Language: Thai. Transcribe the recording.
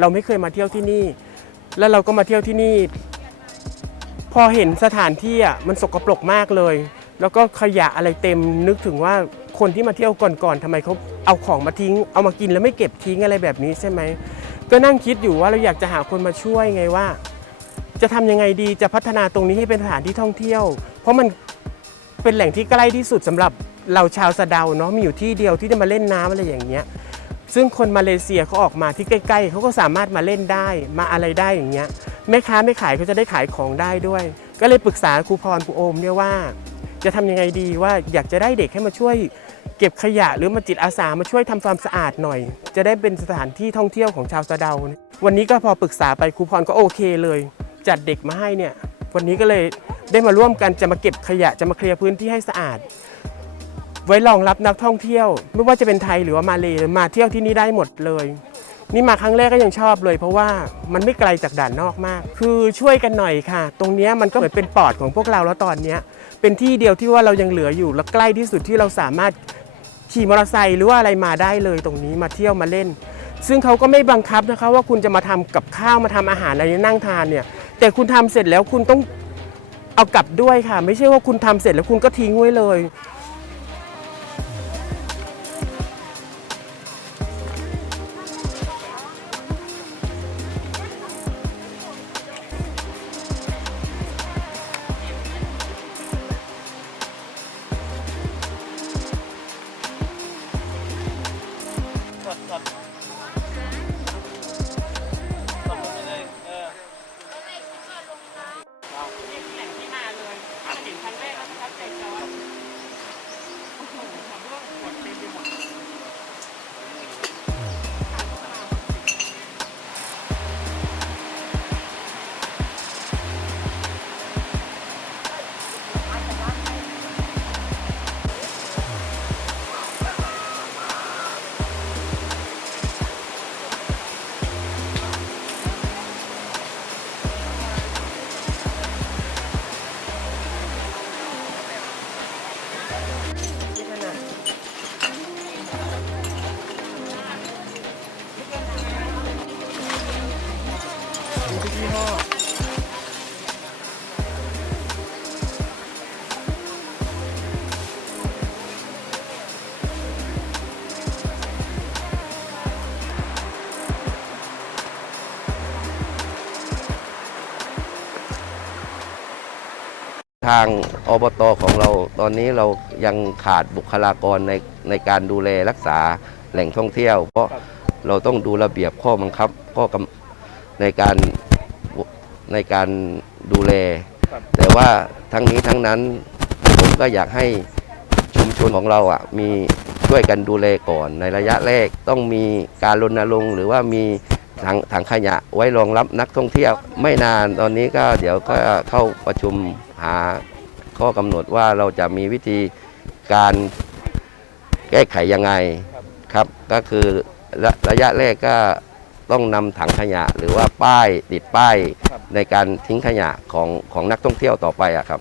เราไม่เคยมาเที่ยวที่นี่ แล้วเราก็มาเที่ยวที่นี่ พอเห็นสถานที่อะมันสกปรกมากเลย แล้วก็ขยะอะไรเต็มนึกถึงว่าคนที่มาเที่ยวก่อนๆทำไมเขาเอาของมาทิ้ง เอามากินแล้วไม่เก็บทิ้งอะไรแบบนี้ใช่ไหมก็นั่งคิดอยู่ว่าเราอยากจะหาคนมาช่วยไงว่า จะทำยังไงดีจะพัฒนาตรงนี้ให้เป็นสถานที่ท่องเที่ยว เพราะมันเป็นแหล่งที่ใกล้ที่สุดสำหรับเราชาวสะเดาเนาะมีอยู่ที่เดียวที่จะมาเล่นน้ำอะไรอย่างเงี้ย ซึ่งคนมาเลเซียเขาออกมาที่ใกล้ๆเขาก็สามารถมาเล่นได้มาอะไรได้อย่างเงี้ยแม่ค้าไม่ขายเขาจะได้ขายของได้ด้วย ก็เลยปรึกษาครูพรครูโอมเนี่ยว่า จะทำยังไงดีว่าอยากจะได้เด็กให้มาช่วย เก็บขยะหรือมาจิตอาสามาช่วยทำความสะอาดหน่อย จะได้เป็นสถานที่ท่องเที่ยวของชาวสะเดา วันนี้ก็พอปรึกษาไปครูพรก็โอเคเลย จัดเด็กมาให้เนี่ยวันนี้ก็เลยได้มาร่วมกันจะมาเก็บขยะจะมาเคลียร์พื้นที่ให้สะอาด ไว้รองรับนักท่องเที่ยว ไม่ว่าจะเป็นไทยหรือว่ามาเลมาเที่ยวที่นี่ได้หมดเลย นี่มาครั้งแรกก็ยังชอบเลย เพราะว่ามันไม่ไกลจากด่านนอกมาก คือช่วยกันหน่อยค่ะ ตรงนี้มันก็เหมือนเป็นปอดของพวกเราแล้วตอนนี้เป็นที่เดียวที่ว่าเรายังเหลืออยู่และใกล้ที่สุดที่เราสามารถขี่มอเตอร์ไซค์หรือว่าอะไรมาได้เลยตรงนี้มาเที่ยวมาเล่น ซึ่งเขาก็ไม่บังคับนะคะ ว่าคุณจะมาทำกับข้าวมาทำอาหารอะไรนั่งทานเนี่ย แต่คุณทำเสร็จแล้วคุณต้องเอากลับด้วยค่ะ ไม่ใช่ว่าคุณทำเสร็จแล้วคุณก็ทิ้งไว้เลย ยี่ห้อทางอบตของเราตอนนี้เรายังขาดบุคลากรใน ในการดูแลรักษาแหล่งท่องเที่ยว เพราะเราต้องดูระเบียบข้อบังคับข้อกำในการในการดูแล แต่ว่าทั้งนี้ทั้งนั้นผมก็อยากให้ชุมชนของเราอะมีช่วยกันดูแลก่อนในระยะแรกต้องมีการรณรงค์หรือว่ามีถังถังขยะไว้รองรับนักท่องเที่ยว ไม่นานตอนนี้ก็เดี๋ยวก็เข้าประชุมหาข้อกำหนดว่าเราจะมีวิธีการ แก้ไขยังไงครับก็คือระระยะแรกก็ต้องนำถังขยะ หรือว่าป้ายติดป้ายครับในการทิ้งขยะของของนักท่องเที่ยวต่อไปอะครับ